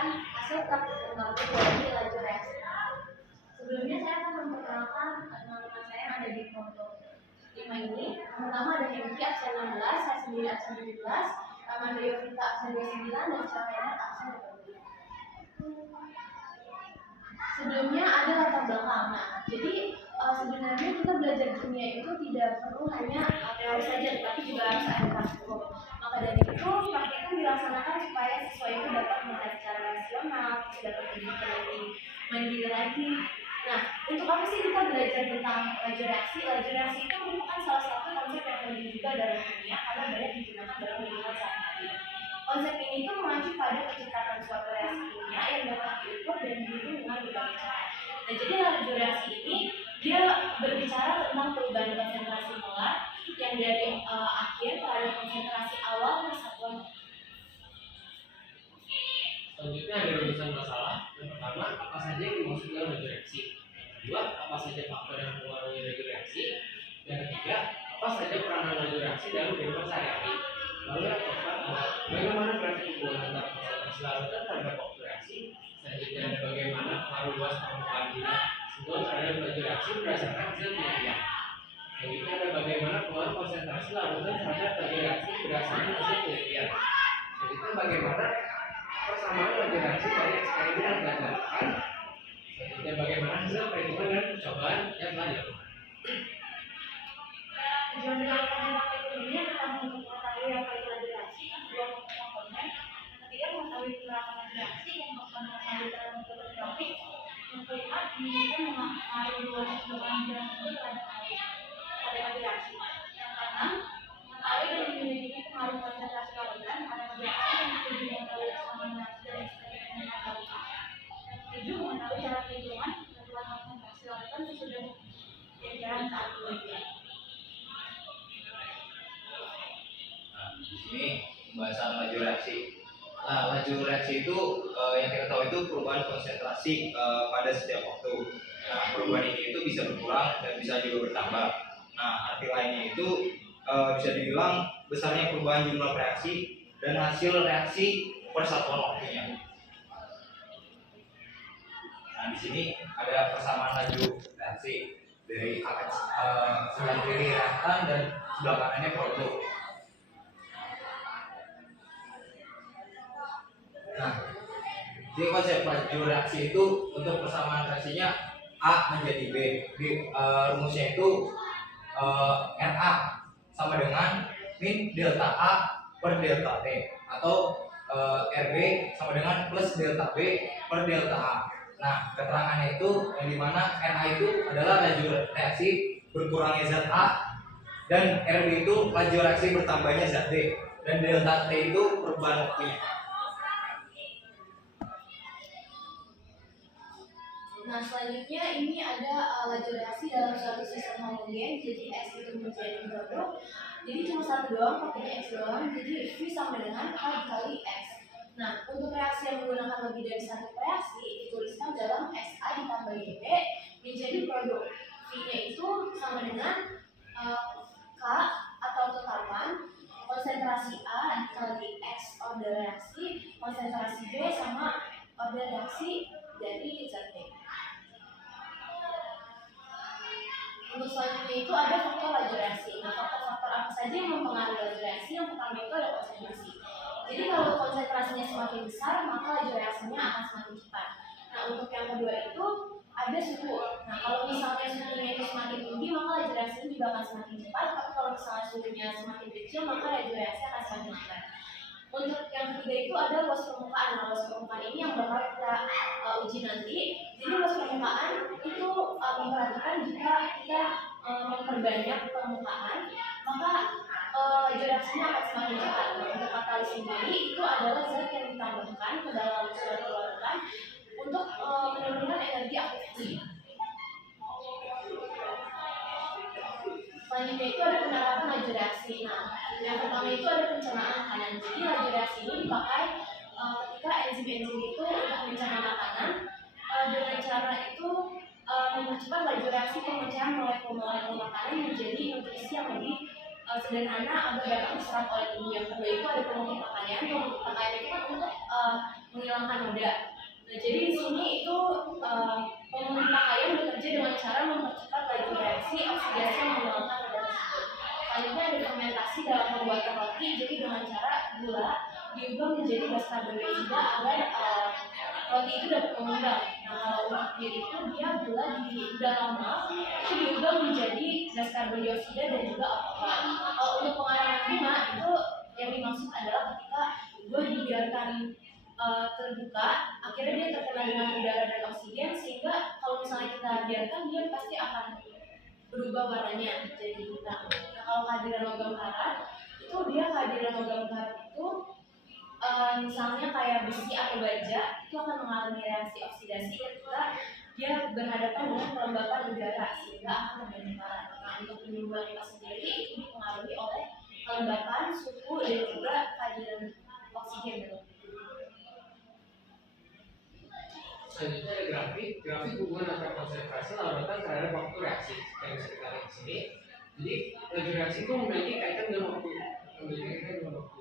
menggunakan hasil praktik terbaru dari laju reaksi. Sebelumnya saya akan memperkenalkan teman-teman saya yang ada di foto 5 ini. Pertama ada Hengki absen 16, saya sendiri absen 17, Amanda Yovita absen 29, dan Syafena absen 20. Sebelumnya ada latar belakang. Nah, jadi sebenarnya kita belajar kimia itu tidak perlu hanya teori saja, tapi juga harus ada praktikum. Maka dari itu praktikum dilaksanakan supaya siswa itu dapat melihat secara rasional, dapat berpikir lebih mandiri lagi. Nah, untuk apa sih kita belajar tentang laju reaksi? Laju reaksi itu merupakan salah satu konsep yang penting juga dalam kimia karena banyak digunakan dalam lingkungan sehari-hari. Konsep ini itu mengacu pada penciptaan suatu reaksi kimia yang dapat diukur dan dihitung dengan berbagai cara. Nah, jadi laju reaksi ini dia berbicara tentang perubahan konsentrasi molar yang dari akhir terhadap konsentrasi awal persatuan. Selanjutnya ada rumusan masalah. Yang pertama, apa saja yang dimaksud dalam laju reaksi? Yang kedua, apa saja faktor yang mempengaruhi laju reaksi? Yang ketiga, apa saja peranan laju reaksi dalam kehidupan sehari-hari? Lalu yang keempat, bagaimana grafik hubungan antara konsentrasi larutan terhadap waktu reaksi? Selanjutnya ada bagaimana pengaruh luas permukaan bidang sentuhan terhadap laju reaksi berdasarkan hasil penelitian. Selanjutnya ada bagaimana pengaruh konsentrasi larutan terhadap laju reaksi berdasarkan hasil penelitian. Selanjutnya bagaimana persamaan laju reaksi dari eksperimen yang telah dilakukan. Selanjutnya bagaimana hasil perhitungan dan percobaan yang telah dilakukan. Tujuan dari konsentrasi ini adalah untuk mengetahui apa itu laju reaksi, dua komponen. Yang ketiga mengetahui penerapan laju reaksi, yang keempat mengetahui cara membuat grafik. Yang kelima menunjukkan mengaruhi luas hubungan bidang sentuhan terhadap laju reaksi. Yang keenam mengetahui dan menyelidiki pengaruh konsentrasi larutan terhadap reaksi yang dituju mengetahui kesamaan reaksi dan eksperimen yang dilakukan. Yang ketujuh mengetahui cara perhitungan tentuan konsentrasi larutan sesudah jajaran saat penelitian. Di sini pembahasan laju reaksi. Nah, laju reaksi itu yang kita tahu itu perubahan konsentrasi pada setiap waktu. Nah, perubahan ini itu bisa berkurang dan bisa juga bertambah. Nah, arti lainnya itu bisa dibilang besarnya perubahan jumlah reaksi dan hasil reaksi persatuan waktunya. Nah, di sini ada persamaan laju reaksi dari sebelah kiri reaktan dan sebelah kanannya produk. Nah, jadi konsep laju reaksi itu untuk persamaan reaksinya A menjadi B. Rumusnya itu RA sama dengan min delta A per delta T atau RB sama dengan plus delta B per delta A. Nah, keterangannya itu yang dimana RA itu adalah laju reaksi berkurangnya zat A dan RB itu laju reaksi bertambahnya zat D dan delta T itu perubahan waktunya. Nah, selanjutnya ini ada laju reaksi dalam suatu sistem homogen. Jadi X itu menjadi produk. Jadi cuma satu doang, pakainya X doang. Jadi V sama dengan K dikali X. Nah, untuk reaksi yang menggunakan lebih dari satu reaksi dituliskan dalam XA ditambah YB menjadi produk. V-nya itu sama dengan K atau tetapan konsentrasi A dikali X order reaksi, konsentrasi B sama order reaksi dari zat D. Untuk selanjutnya itu ada faktor laju reaksi. Nah, faktor-faktor apa saja yang mempengaruhi laju reaksi? Yang pertama itu ada konsentrasi. Jadi kalau konsentrasinya semakin besar, maka laju reaksinya akan semakin cepat. Nah, untuk yang kedua itu ada suhu. Nah, kalau misalnya suhunya itu semakin tinggi, maka laju reaksinya juga akan semakin cepat. Tapi kalau misalnya suhunya semakin kecil, maka laju reaksi akan semakin lambat. Untuk yang ketiga itu ada luas permukaan. Nah, luas permukaan ini yang bakal kita uji nanti. Jadi luas permukaan itu memperhatikan jika kita memperbanyak permukaan, maka laju reaksinya akan semakin cepat. Nah, untuk katalis sendiri itu adalah zat yang ditambahkan ke dalam suatu larutan untuk menurunkan energi aktivasi. Selanjutnya itu ada penerapan laju reaksi. Nah, yang pertama itu ada pencernaan makanan. Jadi laju reaksi ini dipakai ketika enzim-enzim itu untuk mencerna makanan dengan cara itu mempercepat laju reaksi pemecahan molekul-molekul makanan menjadi nutrisi yang lebih sederhana agar dapat diserap oleh tubuh. Yang kedua itu ada pemungkit pakaian. Pemungkit pakaian itu kan untuk menghilangkan noda. Nah, jadi di sini itu pemungkit pakaian bekerja dengan cara mempercepat laju reaksi oksidasi yang menghilangkan noda tersebut. Selanjutnya ada fermentasi dalam pembuatan roti. Jadi dengan cara gula diubah menjadi gas karbon dioksida agar roti itu dapat mengembang. Nah, kalau untuk bir itu dia gula di udah normal itu diubah menjadi gas karbon dioksida dan juga alkohol. Kalau untuk pengarangan bunga itu yang dimaksud adalah ketika buah dibiarkan terbuka, akhirnya dia terkena dengan udara dan oksigen, sehingga kalau misalnya kita biarkan dia pasti akan berubah warnanya jadi hitam. Nah, kalau kehadiran logam karat itu dia kehadiran logam karat itu misalnya kayak besi atau baja itu akan mengalami reaksi oksidasi ketika dia berhadapan dengan kelembapan udara sehingga akan terjadi karat. Nah, untuk penyembuhan itu sendiri itu dipengaruhi oleh kelembapan, suhu, dan juga kehadiran oksigen dalam tubuh. Selanjutnya ada grafik hubungan antara konsentrasi larutan terhadap waktu reaksi. Yang bisa kita lihat di sini. Jadi laju reaksi itu memiliki kaitan dengan waktu.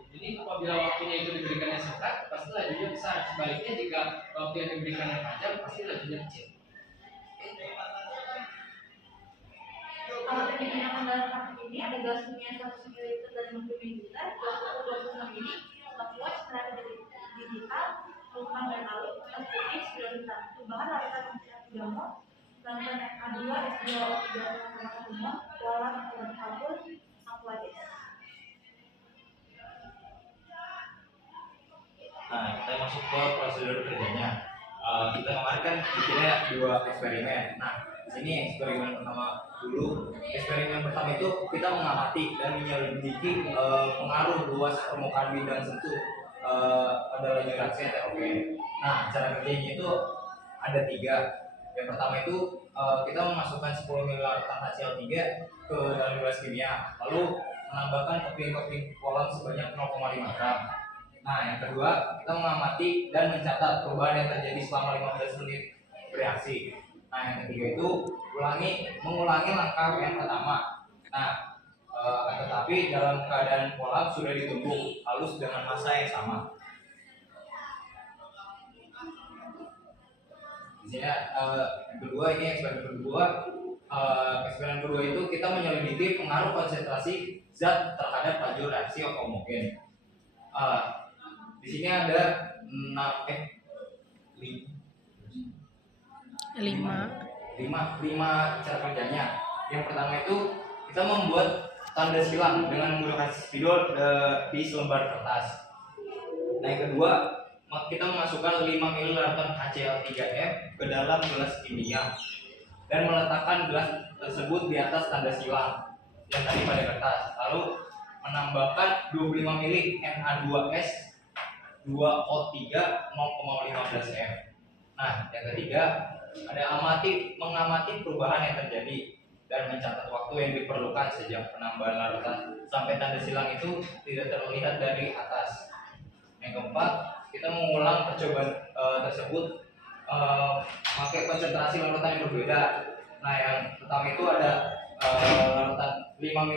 Jadi apabila waktunya itu diberikan yang singkat, pasti lajunya besar. Sebaliknya jika waktu yang diberikan yang panjang, pasti lajunya kecil. Alat yang digunakan dalam grafik ini ada gelas kimia 100 ml dan 50 ml, gelas ukur 26 ml, stopwatch, tenaga digital, pelukan dan alut, tas putih, spidol hitam, perubahan larutan oksidatif gamma, larutan A2, S2, 3,1 dalam aturan kapur, aquades. Nah, kita masuk ke prosedur kerjanya. Kita kemarin kan bikinnya 2 eksperimen. Nah, di sini eksperimen pertama dulu. Eksperimen pertama itu kita mengamati dan menyelidiki pengaruh luas permukaan bidang sentuh pada laju reaksi heterogen. Nah, cara kerjanya itu ada 3. Yang pertama itu kita memasukkan 10 ml larutan HCl3 ke dalam gelas kimia, lalu menambahkan keping-keping kolam sebanyak 0,5 gram. Nah, yang kedua, kita mengamati dan mencatat perubahan yang terjadi selama 15 menit bereaksi. Nah, yang ketiga itu mengulangi langkah yang pertama. Nah, tetapi dalam keadaan kolam sudah ditumbuk halus dengan massa yang sama. Di sini yang kedua, ini eksperimen kedua. Eksperimen kedua itu kita menyelidiki pengaruh konsentrasi zat terhadap laju reaksi homogen. Di sini ada 5 cara kerjanya. Yang pertama itu kita membuat tanda silang dengan menggunakan spidol di selembar kertas. Nah, yang kedua, kita memasukkan 5 ml larutan HCl3M ke dalam gelas kimia dan meletakkan gelas tersebut di atas tanda silang yang tadi pada kertas. Lalu menambahkan 25 ml Na2S 2O3 0,15 m. Nah, yang ketiga ada mengamati perubahan yang terjadi dan mencatat waktu yang diperlukan sejak penambahan larutan sampai tanda silang itu tidak terlihat dari atas. Yang keempat, kita mengulang percobaan tersebut pakai konsentrasi larutan yang berbeda. Nah, yang pertama itu ada larutan 5 ml